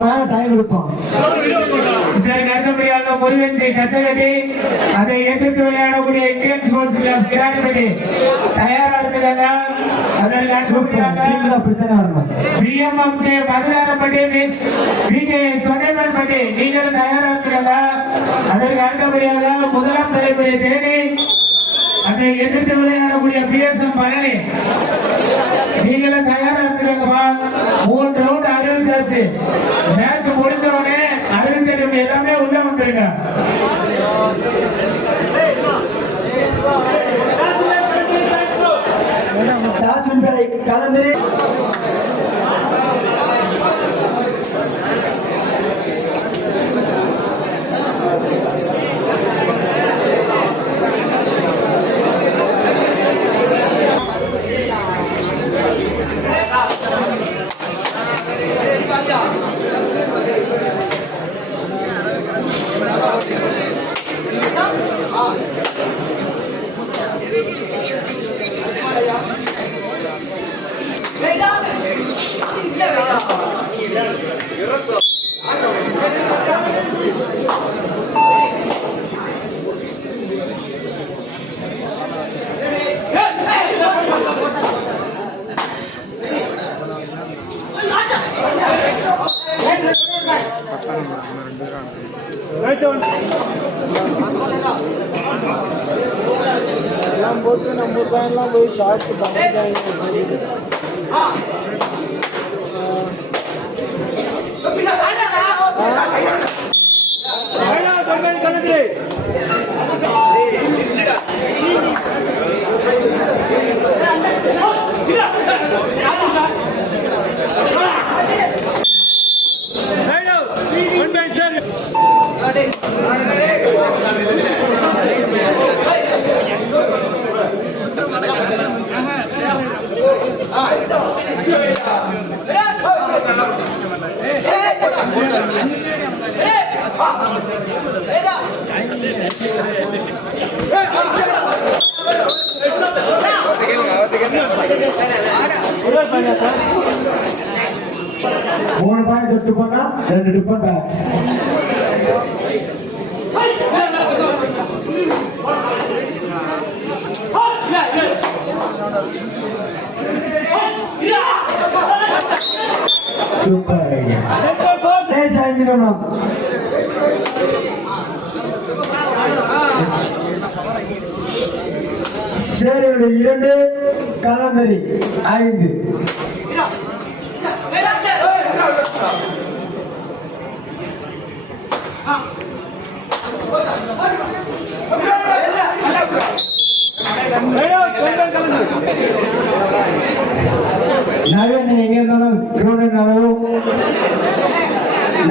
Time கொடுப்போம் இதற்கு அடுத்தபடியாக முருகன்ஜி கச்சகட்டி அதை எதிர்த்து விளையாடக்கூடிய இந்தியன் ஸ்போர்ட்ஸ் கிளப் சிராஜபதி. தயாரா இருக்கிறாங்க அதற்கு அடுத்தபடியாக பிஎம்எம் கே மதுராரப்பட்டி மிஸ் வி கே தொகைமன்பட்டி நீங்களும் தயாரா அதற்கு அடுத்தபடியாக முதலாம் தலைமுறை தேடி அதை எதிர்த்து விளையாடக்கூடிய பிஎஸ்எம் பழனி நீங்களும் தயாரா இருக்கிறாங்கப்பா மூன்று ரவுண்ட் அறிவிச்சாச்சு மேட்ச் முடிஞ்சவனே அறிவிச்சவங்க எல்லாமே உள்ள வந்துருங்க தாசில்தார் கலந்து बोलते नंबर का ना वही साहब को बाहर जाएंगे தொட்டு போனா ரெண்டு டிஃபன் பேக்ஸ் சூப்பர் ஐடியா அஞ்சு இரண்டு கலந்தரி ஐந்து.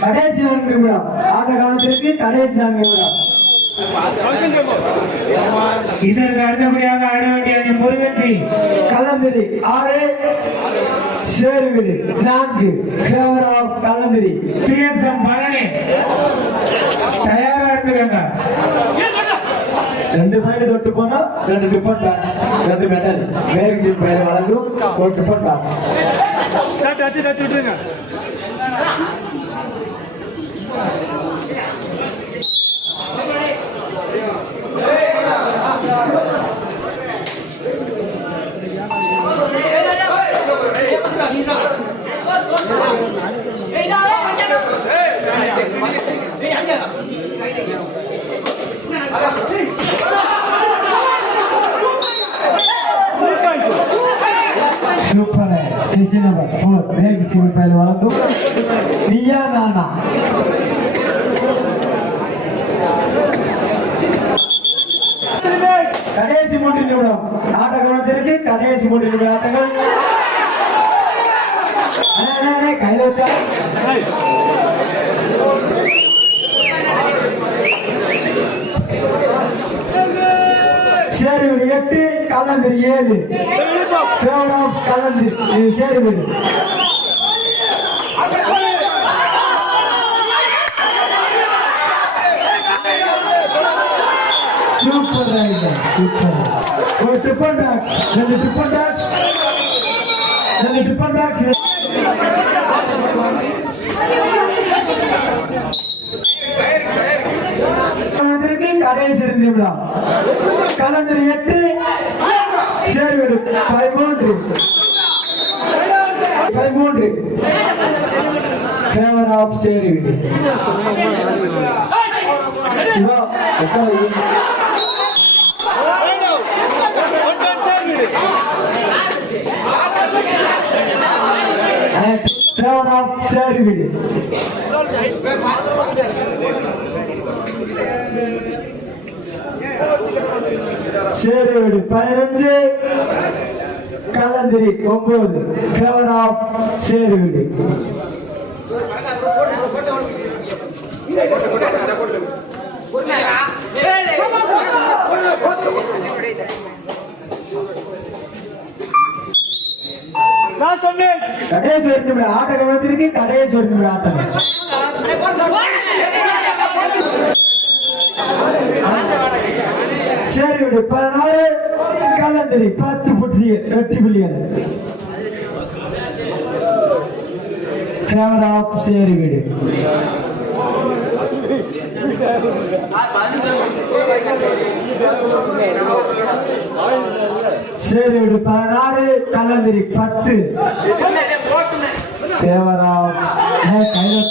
கடைசி நான்கு நிமிடம் ஆட்ட காலத்திற்கு கடைசி நான்கு நிமிடம் இதற்கு அடுத்தபடியாக ஆட வேண்டிய முருகச்சி கலந்திரி. ஆறு சேருகிறது. நான்கு சேவராவ் கலந்திரி. P S M Palani. தயாரா இருக்கிறாங்க ரெண்டு பாயிண்ட் தொட்டு போனா ரெண்டு டிஃபன் ரெண்டு மெடல் மேக்ஸிம் பயிர் வழங்கும் ஒரு டிஃபன் டாக்ஸ் விட்டுருங்க. பேக்ஸ் சூப்பர் சிசி நம்பர் ஃபோர் மேற்கு சிவில் பயிர் வழங்கும் நீயா நானா கடைசி மூன்று நிமிடம். ஆட்ட கவனத்திற்கு கடைசி மூன்று நிமிட ஆட்டங்கள். அண்ணே, வச்சா. எட்டு கலந்தர் ஏழு. கேவலம் கலந்து இது சேரி வீடு. சூப்பர் ரைடர் சூப்பர் ஒரு டிப்பன் டாக்ஸ் ரெண்டு டிப்பன் டாக்ஸ் ரெண்டு டிப்பன் டாக்ஸ் கடைசி ரெண்டு நிமிடம் எட்டு சேரி வீடு பதிமூன்று பதிமூன்று கேவர் ஆஃப் சேரி வீடு சிவா உட்காரு. தேவன் ஆஃப் சேரி வீடு சேரி வீடு பதினஞ்சு கலந்திரி ஒன்பது கேவர் ஆஃப் சேரி வீடு கடைசி நிமிடம் ஆட்ட. கவனத்திற்கு கடைசி நிமிடம் ஆட்டம் சரி விடு பதினாறு கலந்தரி பத்து புற்றிய எட்டு பில்லியன் கேமரா ஆஃப் சேரி வீடு சேரி வீடு பதினாறு கலந்தரி பத்து கேமரா கையில்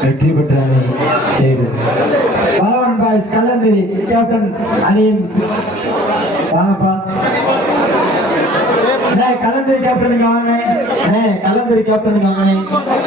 வெற்றி பெற்ற அணி சேரு பலவன் பாய்ஸ் கல்லந்திரி கேப்டன் அணியின் வாங்கப்பா அண்ணே, கேப்டனுக்கு வாங்க. அண்ணே, கேப்டனுக்கு வாங்க.